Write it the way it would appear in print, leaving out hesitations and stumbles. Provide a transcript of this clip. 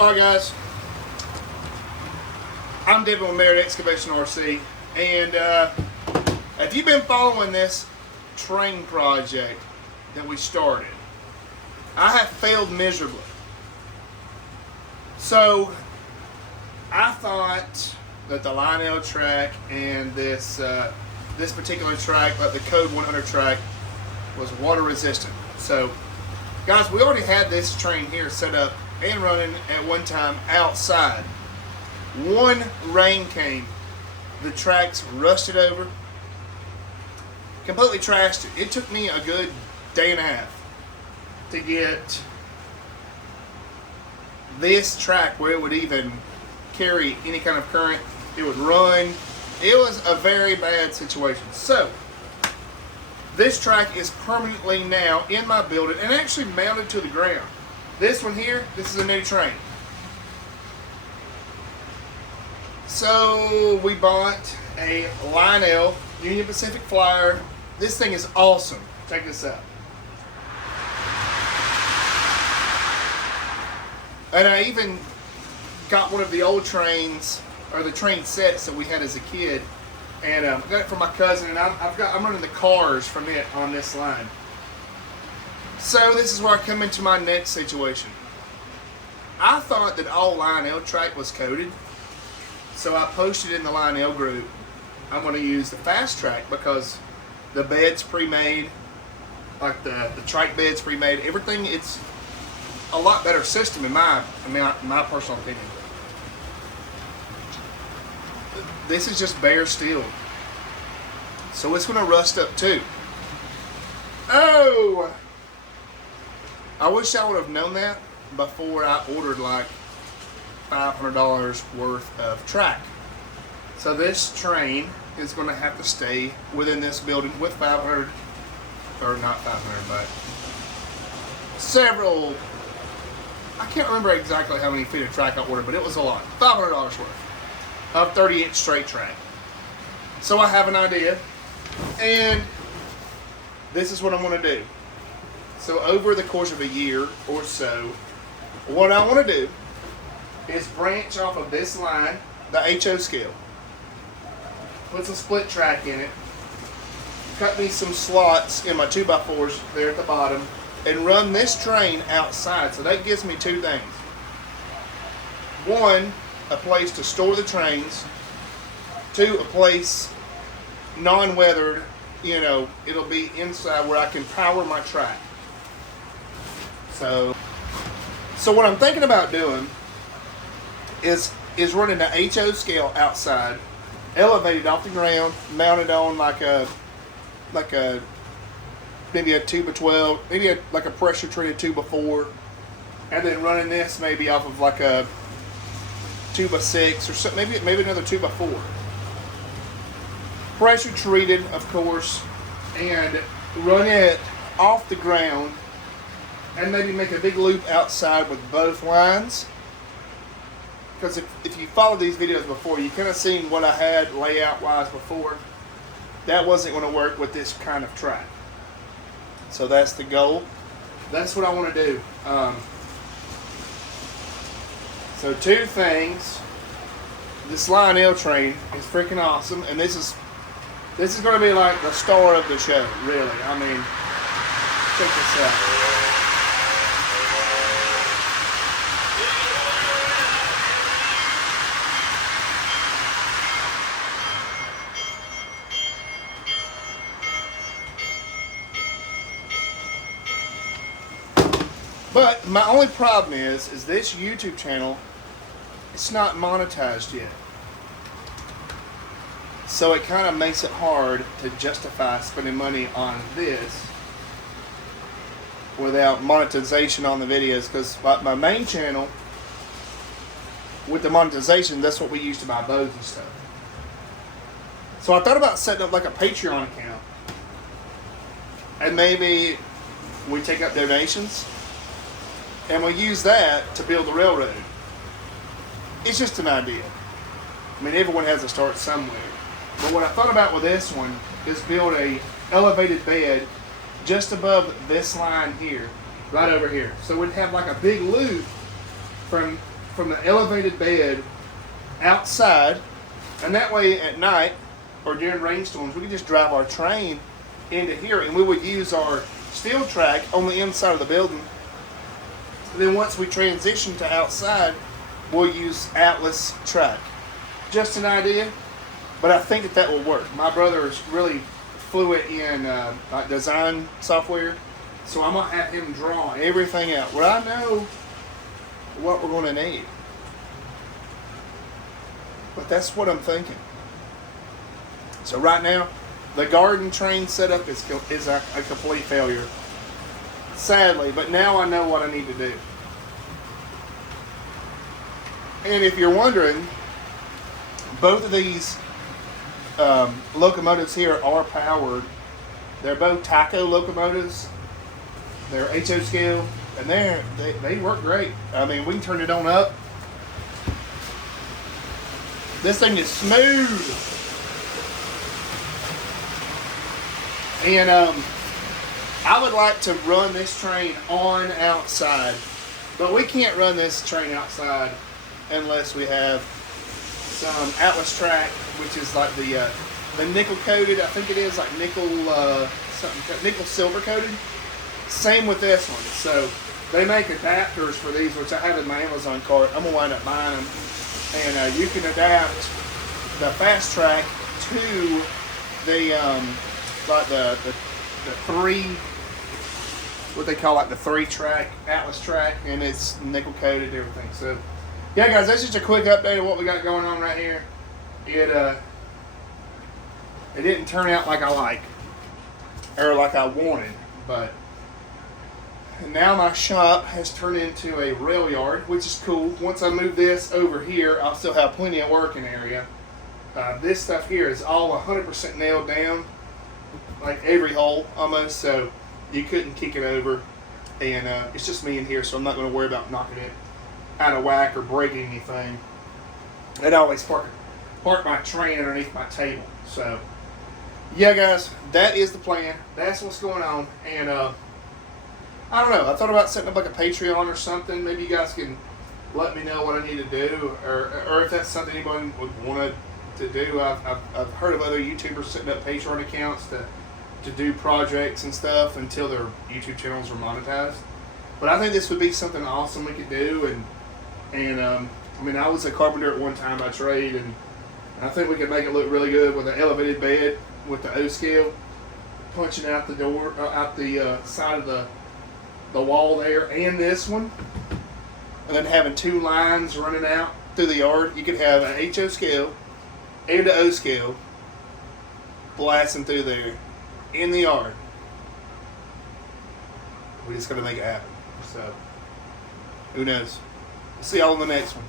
Alright guys, I'm David with MERRITT Excavation RC, and if you've been following this train project that we started, I have failed miserably. So I thought that the Lionel track and this particular track, like the Code 100 track, was water resistant. So guys, we already had this train here set up and running at one time outside. One rain came, the tracks rusted over, completely trashed it. It took me a good day and a half to get this track where it would even carry any kind of current. It would run. It was a very bad situation. So this track is permanently now in my building and actually mounted to the ground. This one here, this is a new train. So we bought a Lionel Union Pacific Flyer. This thing is awesome. Check this out. And I even got one of the old trains, or the train sets that we had as a kid, and I got it from my cousin, and I'm running the cars from it on this line. So this is where I come into my next situation. I thought that all Lionel track was coated, so I posted in the Lionel group, I'm going to use the fast track because the bed's pre-made, like the track bed's pre-made, everything. It's a lot better system in my personal opinion. This is just bare steel, so it's going to rust up too. Oh! I wish I would have known that before I ordered like $500 worth of track. So this train is going to have to stay within this building with 500, or not 500, but several. I can't remember exactly how many feet of track I ordered, but it was a lot. $500 worth of 30-inch straight track. So I have an idea, and this is what I'm going to do. So over the course of a year or so, what I want to do is branch off of this line, the HO scale, put some split track in it, cut me some slots in my 2x4s there at the bottom, and run this train outside. So that gives me two things. One, a place to store the trains. Two, a place non-weathered, it'll be inside where I can power my track. So what I'm thinking about doing is running the HO scale outside, elevated off the ground, mounted on like a maybe a 2x12, maybe like a pressure treated 2x4, and then running this maybe off of like a 2x6 or something, maybe another 2x4. Pressure treated, of course, and run it off the ground, and maybe make a big loop outside with both lines. Because if you followed these videos before, you kind of seen what I had layout wise before. That wasn't going to work with this kind of track. So that's the goal. That's what I want to do. So two things. This Lionel train is freaking awesome, and this is going to be like the star of the show, really. I mean, check this out. But my only problem is this YouTube channel, it's not monetized yet. So it kind of makes it hard to justify spending money on this without monetization on the videos. Because my main channel, with the monetization, that's what we use to buy bows and stuff. So I thought about setting up like a Patreon account. And maybe we take up donations, and we'll use that to build the railroad. It's just an idea. I mean, everyone has to start somewhere. But what I thought about with this one is build a elevated bed just above this line here, right over here. So we'd have like a big loop from from the elevated bed outside, and that way at night or during rainstorms, we could just drive our train into here, and we would use our steel track on the inside of the building. And then once we transition to outside, we'll use Atlas track. Just an idea, but I think that will work. My brother is really fluent in like design software, so I'm gonna have him draw everything out. Well, I know what we're gonna need, but that's what I'm thinking. So right now, the garden train setup is a complete failure, sadly, but now I know what I need to do. And if you're wondering, both of these locomotives here are powered. They're both Tyco locomotives. They're HO scale, and they work great. I mean, we can turn it on up. This thing is smooth. And I would like to run this train on outside, but we can't run this train outside unless we have some Atlas track, which is like the nickel coated. I think it is like nickel nickel silver coated. Same with this one. So they make adapters for these, which I have in my Amazon cart. I'm gonna wind up buying them, and you can adapt the fast track to the like the three, what they call like the 3-track Atlas track, and it's nickel coated and everything. So yeah, guys, that's just a quick update of what we got going on right here. It didn't turn out like I like or like I wanted, but now my shop has turned into a rail yard, which is cool. Once I move this over here, I'll still have plenty of working area. This stuff here is all 100% nailed down, like every hole almost, so you couldn't kick it over. And it's just me in here, so I'm not going to worry about knocking it out of whack or breaking anything. I'd always park my train underneath my table. So yeah, guys, that is the plan. That's what's going on. And I don't know, I thought about setting up like a Patreon or something. Maybe you guys can let me know what I need to do, or if that's something anyone would want to do. I've heard of other YouTubers setting up Patreon accounts to do projects and stuff until their YouTube channels are monetized. But I think this would be something awesome we could do. And I mean, I was a carpenter at one time by trade, and I think we could make it look really good with an elevated bed with the O scale punching out the door, out the side of the wall there, and this one, and then having 2 lines running out through the yard. You could have an HO scale and an O scale blasting through there in the yard. We just got to make it happen. So who knows? We'll see y'all in the next one.